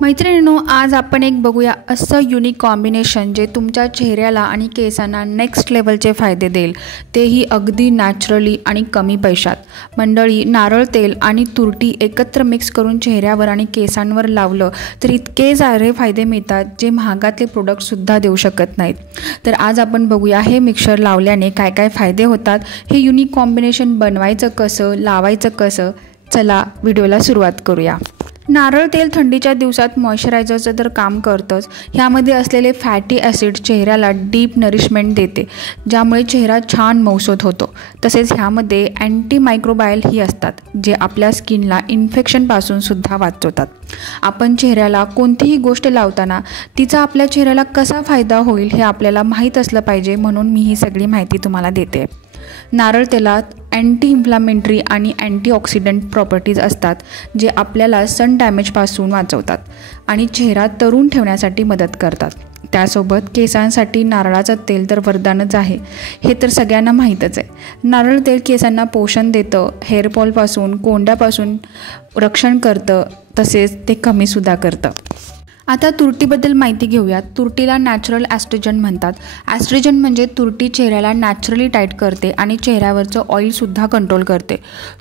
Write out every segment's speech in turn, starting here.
मैत्रिणींनो, आज आपण एक बघूया असं युनिक कॉम्बिनेशन जे तुमच्या चेहऱ्याला आणि केसांना नेक्स्ट लेवलचे फायदे देईल, तेही अगदी नॅचरली आणि कमी पैशात. मंडळी, नारळ तेल आणि तुरटी एकत्र मिक्स करून चेहऱ्यावर आणि केसांवर लावलं तर इतके सारे फायदे मिळतात जे महागातले प्रोडक्टसुद्धा देऊ शकत नाहीत. तर आज आपण बघूया हे मिक्सर लावल्याने काय काय फायदे होतात, हे युनिक कॉम्बिनेशन बनवायचं कसं, लावायचं कसं. चला व्हिडिओला सुरुवात करूया. नारळ तेल थंडीच्या दिवसात मॉइश्चरायझरचं तर काम करतंच. ह्यामध्ये असलेले फॅटी ॲसिड चेहऱ्याला डीप नरिशमेंट देते, ज्यामुळे चेहरा छान मऊसूत होतो. तसेच ह्यामध्ये अँटी मायक्रोबायल ही असतात, जे आपल्या स्किनला इन्फेक्शनपासून सुद्धा वाचवतात. आपण चेहऱ्याला कोणतीही गोष्ट लावताना तिचा आपल्या चेहऱ्याला कसा फायदा होईल हे आपल्याला माहीत असलं पाहिजे, म्हणून मी ही सगळी माहिती तुम्हाला देते. नारळ तेलात अँटी इन्फ्लामेटरी आणि अँटीऑक्सिडंट प्रॉपर्टीज असतात, जे आपल्याला सन डॅमेजपासून वाचवतात आणि चेहरा तरुण ठेवण्यासाठी मदत करतात. त्यासोबत केसांसाठी नारळाचं तेल तर वरदानच आहे, हे तर सगळ्यांना माहीतच आहे. नारळ तेल केसांना पोषण देतं, हेअरफॉलपासून, कोंड्यापासून रक्षण करतं, तसेच ते कमीसुद्धा करतं. आता तुरटीबद्दल माहिती घेऊयात. तुरटीला नॅचरल ॲस्ट्रोजन म्हणतात. ॲस्ट्रोजन म्हणजे तुरटी चेहऱ्याला नॅचरली टाईट करते आणि चेहऱ्यावरचं ऑइलसुद्धा कंट्रोल करते.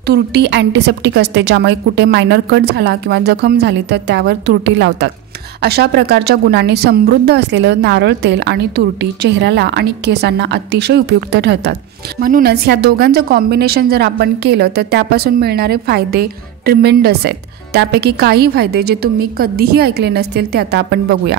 तुरटी अँटीसेप्टिक असते, ज्यामुळे कुठे मायनर कट झाला किंवा जखम झाली तर त्यावर तुरटी लावतात. अशा प्रकारच्या गुणांनी समृद्ध असलेलं नारळ तेल आणि तुरटी चेहऱ्याला आणि केसांना अतिशय उपयुक्त ठरतात. म्हणूनच ह्या दोघांचं कॉम्बिनेशन जर आपण केलं तर त्यापासून मिळणारे फायदे ट्रिमेंडस आहेत. त्यापैकी काही फायदे जे तुम्ही कधीही ऐकले नसतील ते आता आपण बघूया.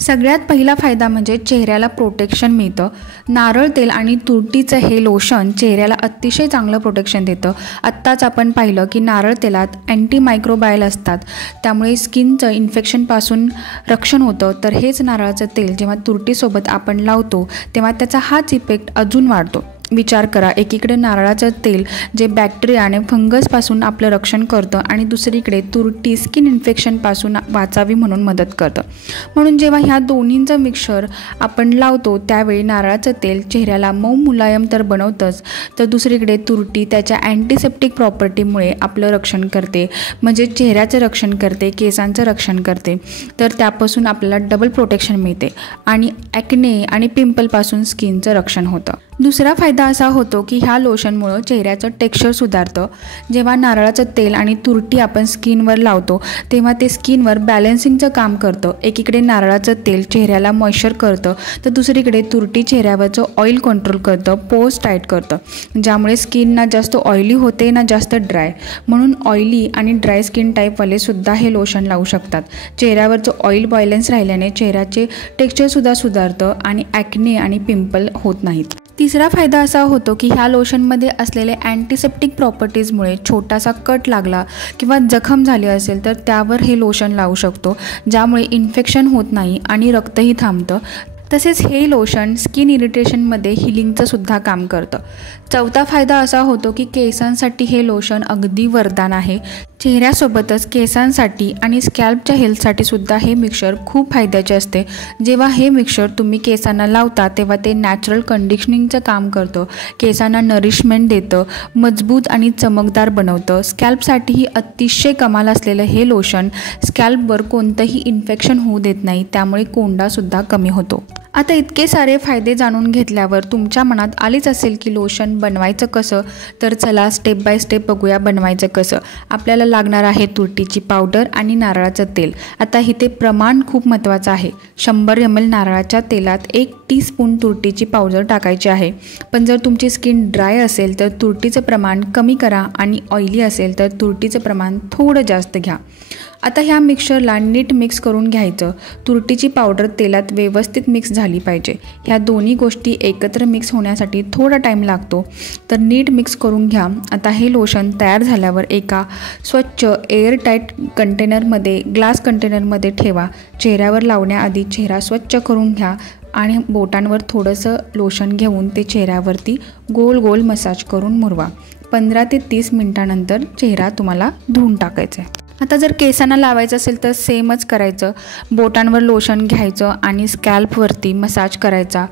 सगळ्यात पहिला फायदा म्हणजे चेहऱ्याला प्रोटेक्शन मिळतं. नारळ तेल आणि तुरटीचं हे लोशन चेहऱ्याला अतिशय चांगलं प्रोटेक्शन देतं. आत्ताच आपण पाहिलं की नारळ तेलात अँटी मायक्रोबायल असतात, त्यामुळे स्किनचं इन्फेक्शनपासून रक्षण होतं. तर हेच नारळाचं तेल जेव्हा तुरटीसोबत आपण लावतो तेव्हा त्याचा हाच इफेक्ट अजून वाढतो. विचार करा, एकीकडे नारळाचं तेल जे बॅक्टेरिया आणि फंगसपासून आपलं रक्षण करतं आणि दुसरीकडे तुरटी स्किन इन्फेक्शनपासून वाचावी म्हणून मदत करतं. म्हणून जेव्हा ह्या दोन्हींचं मिक्सर आपण लावतो त्यावेळी नारळाचं तेल चेहऱ्याला मऊ मुलायम तर बनवतंच, तर दुसरीकडे तुरटी त्याच्या अँटीसेप्टिक प्रॉपर्टीमुळे आपलं रक्षण करते, म्हणजे चेहऱ्याचं रक्षण करते, केसांचं रक्षण करते. तर त्यापासून आपल्याला डबल प्रोटेक्शन मिळते आणि ॲक्ने आणि पिंपलपासून स्किनचं रक्षण होतं. दुसरा फायदा असा होतो की ह्या लोशनमुळं चेहऱ्याचं टेक्स्चर सुधारतं. जेव्हा नारळाचं तेल आणि तुरटी आपण स्किनवर लावतो तेव्हा ते स्किनवर बॅलन्सिंगचं काम करतं. एकीकडे नारळाचं तेल चेहऱ्याला मॉइश्चर करतं, तर दुसरीकडे तुरटी चेहऱ्यावरचं ऑइल कंट्रोल करतं, पोर्स टाईट करतं, ज्यामुळे स्किन ना जास्त ऑइली होते ना जास्त ड्राय. म्हणून ऑइली आणि ड्राय स्किन टाईपवाले सुद्धा हे लोशन लावू शकतात. चेहऱ्यावरचं ऑइल बॅलन्स राहिल्याने चेहऱ्याचे टेक्स्चरसुद्धा सुधारतं आणि ॲक्ने आणि पिंपल होत नाहीत. तिसरा फायदा असा होतो की ह्या लोशनमध्ये असलेले अँटीसेप्टिक प्रॉपर्टीजमुळे छोटासा कट लागला किंवा जखम झाली असेल तर त्यावर हे लोशन लावू शकतो, ज्यामुळे इन्फेक्शन होत नाही आणि रक्तही थांबतं. तसेच हे लोशन स्किन इरिटेशनमध्ये हिलिंगचं सुद्धा काम करतं. चौथा फायदा असा होतो की केसांसाठी हे लोशन अगदी वरदान आहे. चेहऱ्यासोबतच केसांसाठी आणि स्कॅल्पच्या हेल्थसाठी सुद्धा हे मिक्सर खूप फायद्याचे असते. जेव्हा हे मिक्सर तुम्ही केसांना लावता तेव्हा ते नॅचरल कंडिशनिंगचं काम करतं, केसांना नरिशमेंट देतं, मजबूत आणि चमकदार बनवतं. स्कॅल्पसाठीही अतिशय कमाल असलेलं हे लोशन स्कॅल्पवर कोणतंही इन्फेक्शन होऊ देत नाही, त्यामुळे कोंडासुद्धा कमी होतो. आता इतके सारे फायदे जाणून घेतल्यावर तुमच्या मनात आलेच असेल की लोशन बनवायचं कसं, तर चला स्टेप बाय स्टेप बघूया बनवायचं कसं. आपल्याला लागणार आहे तुरटीची पावडर आणि नारळाचं तेल. आता इथे प्रमाण खूप महत्त्वाचं आहे. 100 ml नारळाच्या तेलात 1 टीस्पून तुरटीची पावडर टाकायची आहे. पण जर तुमची स्किन ड्राय असेल तर तुरटीचं प्रमाण कमी करा आणि ऑइली असेल तर तुरटीचं प्रमाण थोडं जास्त घ्या. आता ह्या मिक्सरला नीट मिक्स करून घ्यायचं. तुरटीची पावडर तेलात व्यवस्थित मिक्स झाली पाहिजे. ह्या दोन्ही गोष्टी एकत्र मिक्स होण्यासाठी थोडा टाईम लागतो, तर नीट मिक्स करून घ्या. आता हे लोशन तयार झाल्यावर एका स्वच्छ एअरटाईट कंटेनरमध्ये, ग्लास कंटेनरमध्ये ठेवा. चेहऱ्यावर लावण्याआधी चेहरा स्वच्छ करून घ्या आणि बोटांवर थोडंसं लोशन घेऊन ते चेहऱ्यावरती गोल गोल मसाज करून मुरवा. 15 ते 30 मिनिटांनंतर चेहरा तुम्हाला धुवून टाकायचा आहे. आता जर केसांना लावायचं असेल तर सेमच करायचं. बोटांवर लोशन घ्यायचं आणि स्कॅल्पवरती मसाज करायचा.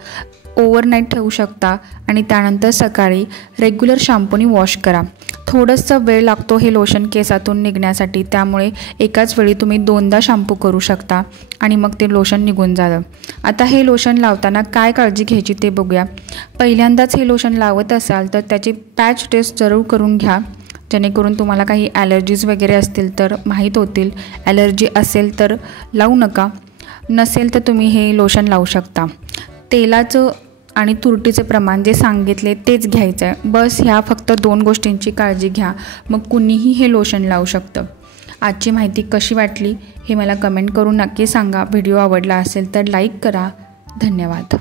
ओव्हरनाईट ठेवू शकता आणि त्यानंतर सकाळी रेग्युलर शॅम्पूने वॉश करा. थोडंसं वेळ लागतो हे लोशन केसातून निघण्यासाठी, त्यामुळे एकाच वेळी तुम्ही 2दा शॅम्पू करू शकता आणि मग ते लोशन निघून जातं. आता हे लोशन लावताना काय काळजी घ्यायची ते बघूया. पहिल्यांदाच हे लोशन लावत असाल तर त्याची पॅच टेस्ट जरूर करून घ्या, जेणेकरून तुम्हाला काही ॲलर्जीज वगैरे असतील तर माहीत होतील. ॲलर्जी असेल तर लावू नका, नसेल तर तुम्ही हे लोशन लावू शकता. तेलाचं आणि तुरटीचे प्रमाण जे सांगितले तेच घ्यायचं आहे. बस ह्या फक्त 2 गोष्टींची काळजी घ्या, मग कुणीही हे लोशन लावू शकतं. आजची माहिती कशी वाटली हे मला कमेंट करून नक्की सांगा. व्हिडिओ आवडला असेल तर लाईक करा. धन्यवाद.